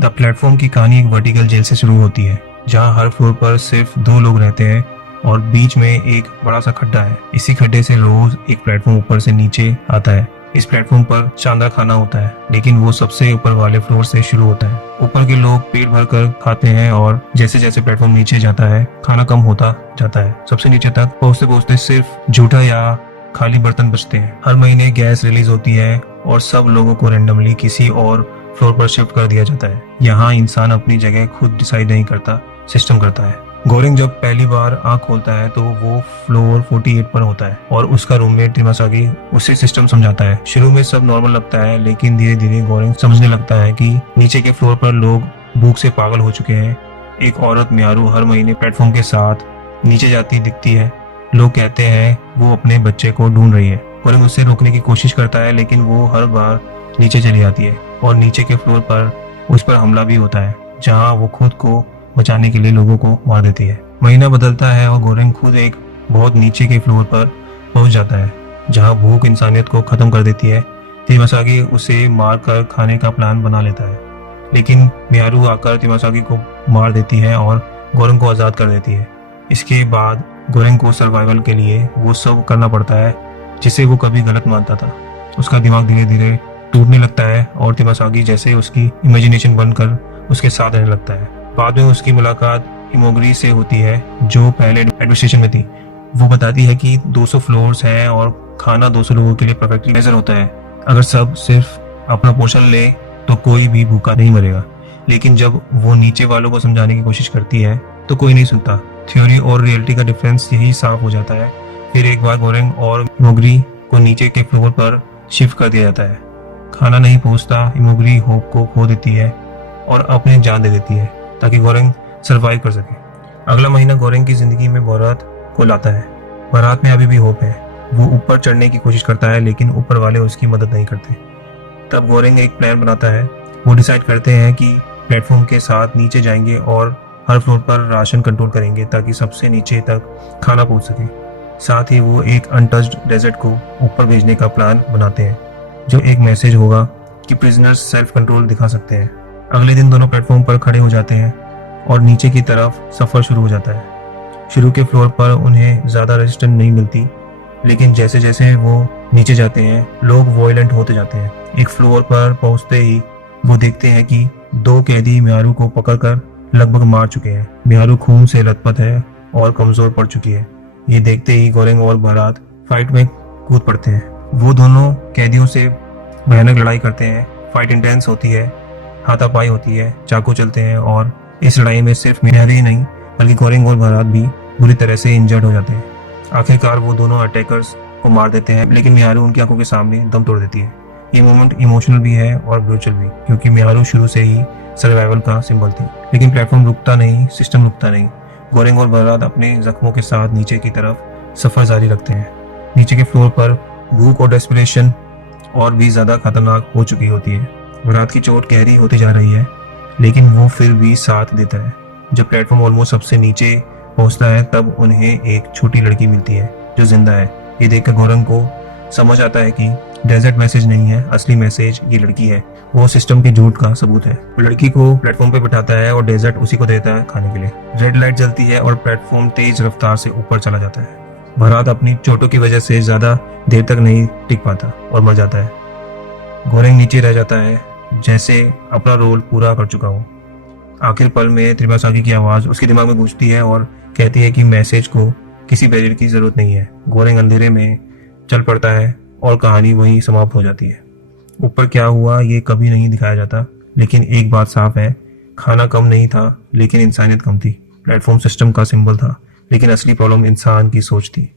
The platform की कहानी एक वर्टिकल जेल से शुरू होती है, जहां हर फ्लोर पर सिर्फ 2 लोग रहते हैं और बीच में एक बड़ा सा खड्डा है। इसी खड्डे से रोज एक प्लेटफॉर्म ऊपर से नीचे आता है। इस प्लेटफॉर्म पर शानदार खाना होता है, लेकिन वो सबसे ऊपर वाले फ्लोर से शुरू होता है। ऊपर के लोग पेट भर कर खाते हैं और जैसे जैसे प्लेटफॉर्म नीचे जाता है, खाना कम होता जाता है। सबसे नीचे तक पहुंचते पहुंचते सिर्फ जूठा या खाली बर्तन बचते हैं। हर महीने गैस रिलीज होती है और सब लोगों को रैंडमली किसी और फ्लोर पर शिफ्ट कर दिया जाता है। यहाँ इंसान अपनी जगह खुद डिसाइड नहीं करता, सिस्टम करता है। गोरेंग जब पहली बार आंख खोलता है तो वो फ्लोर 48 पर होता है और उसका रूममेट तिमासागी उसे सिस्टम समझाता है। शुरू में सब नॉर्मल लगता है, लेकिन धीरे धीरे गोरेंग समझने लगता है कि नीचे के फ्लोर पर लोग भूख से पागल हो चुके हैं। एक औरत मियारू हर महीने प्लेटफॉर्म के साथ नीचे जाती दिखती है। लोग कहते हैं वो अपने बच्चे को ढूंढ रही है। गोरेंग उससे रोकने की कोशिश करता है, लेकिन वो हर बार नीचे चली जाती है और नीचे के फ्लोर पर उस पर हमला भी होता है, जहां वो खुद को बचाने के लिए लोगों को मार देती है। महीना बदलता है और गोरेंग खुद एक बहुत नीचे के फ्लोर पर पहुंच जाता है, जहां भूख इंसानियत को खत्म कर देती है। तिमासागी उसे मार कर खाने का प्लान बना लेता है, लेकिन मियारू आकर तिमासागी को मार देती है और गोरेंग को आज़ाद कर देती है। इसके बाद गोरेंग को सर्वाइवल के लिए वो सब करना पड़ता है जिसे वो कभी गलत मानता था। उसका दिमाग धीरे धीरे टूटने लगता है और तिमासागी जैसे उसकी इमेजिनेशन बनकर उसके साथ रहने लगता है। बाद में उसकी मुलाकात इमोगरी से होती है, जो पहले एडमिनिस्ट्रेशन में थी। वो बताती है कि 200 फ्लोर्स हैं और खाना 200 लोगों के लिए परफेक्टली मेजर होता है। अगर सब सिर्फ अपना पोर्शन ले तो कोई भी भूखा नहीं मरेगा। लेकिन जब वो नीचे वालों को समझाने की कोशिश करती है तो कोई नहीं सुनता। थ्योरी और रियलिटी का डिफरेंस यही साफ हो जाता है। फिर एक बार गोरेंग और इमोगरी को नीचे के फ्लोर पर शिफ्ट कर दिया जाता है। खाना नहीं पहुंचता। इमोगरी होप को खो देती है और अपनी जान दे देती है ताकि गोरेंग सरवाइव कर सके। अगला महीना गोरेंग की जिंदगी में बारात को लाता है। बारात में अभी भी होप है। वो ऊपर चढ़ने की कोशिश करता है, लेकिन ऊपर वाले उसकी मदद नहीं करते। तब गोरेंग एक प्लान बनाता है। वो डिसाइड करते हैं कि प्लेटफॉर्म के साथ नीचे जाएंगे और हर फ्लोर पर राशन कंट्रोल करेंगे ताकि सबसे नीचे तक खाना पहुंच सके। साथ ही वो एक अनटच्ड डेजर्ट को ऊपर भेजने का प्लान बनाते हैं, जो एक मैसेज होगा कि प्रिजनर्स सेल्फ कंट्रोल दिखा सकते हैं। अगले दिन दोनों प्लेटफॉर्म पर खड़े हो जाते हैं और नीचे की तरफ सफर शुरू हो जाता है। शुरू के फ्लोर पर उन्हें ज्यादा रेजिस्टेंस नहीं मिलती, लेकिन जैसे जैसे वो नीचे जाते हैं लोग वॉयलेंट होते जाते हैं। एक फ्लोर पर पहुंचते ही वो देखते हैं कि 2 कैदी मियारू को पकड़कर लगभग मार चुके हैं। मियारू खून से लथपथ है और कमजोर पड़ चुकी है। ये देखते ही गोरेंग और बारात फाइट में कूद पड़ते हैं। वो दोनों कैदियों से भयानक लड़ाई करते हैं। फाइट इंटेंस होती है, हाथापाई होती है, चाकू चलते हैं और इस लड़ाई में सिर्फ मियारू ही नहीं बल्कि गोरेंग और बारात भी बुरी तरह से इंजर्ड हो जाते हैं। आखिरकार वो दोनों अटैकर्स को मार देते हैं, लेकिन मियारू उनकी आंखों के सामने दम तोड़ देती है। ये मोमेंट इमोशनल भी है और ब्रूचल भी, क्योंकि मियारू शुरू से ही सर्वाइवल का सिंबल थी। लेकिन प्लेटफॉर्म रुकता नहीं, सिस्टम रुकता नहीं। गोरेंग और बारात अपने जख्मों के साथ नीचे की तरफ सफर जारी रखते हैं। नीचे के फ्लोर पर भूख और डेस्परेशन और भी ज्यादा खतरनाक हो चुकी होती है। बारात की चोट गहरी होती जा रही है, लेकिन वो फिर भी साथ देता है। जब प्लेटफॉर्म ऑलमोस्ट सबसे नीचे पहुंचता है तब उन्हें एक छोटी लड़की मिलती है जो जिंदा है। ये देखकर गोरेंग को समझ आता है कि डेजर्ट मैसेज नहीं है, असली मैसेज ये लड़की है। वो सिस्टम के झूठ का सबूत है। वो लड़की को प्लेटफॉर्म पे बिठाता है और डेजर्ट उसी को देता है खाने के लिए। रेड लाइट जलती है और प्लेटफॉर्म तेज रफ्तार से ऊपर चला जाता है। बारात अपनी चोटों की वजह से ज्यादा देर तक नहीं टिक पाता और मर जाता है। गोरेंग नीचे रह जाता है, जैसे अपना रोल पूरा कर चुका हो। आखिर पल में तिमासागी की आवाज उसके दिमाग में गूंजती है और कहती है कि मैसेज को किसी बैरियर की जरूरत नहीं है। गोरेंग अंधेरे में चल पड़ता है और कहानी वहीं समाप्त हो जाती है। ऊपर क्या हुआ ये कभी नहीं दिखाया जाता, लेकिन एक बात साफ है, खाना कम नहीं था लेकिन इंसानियत कम थी। प्लेटफॉर्म सिस्टम का सिंबल था, लेकिन असली प्रॉब्लम इंसान की सोच थी।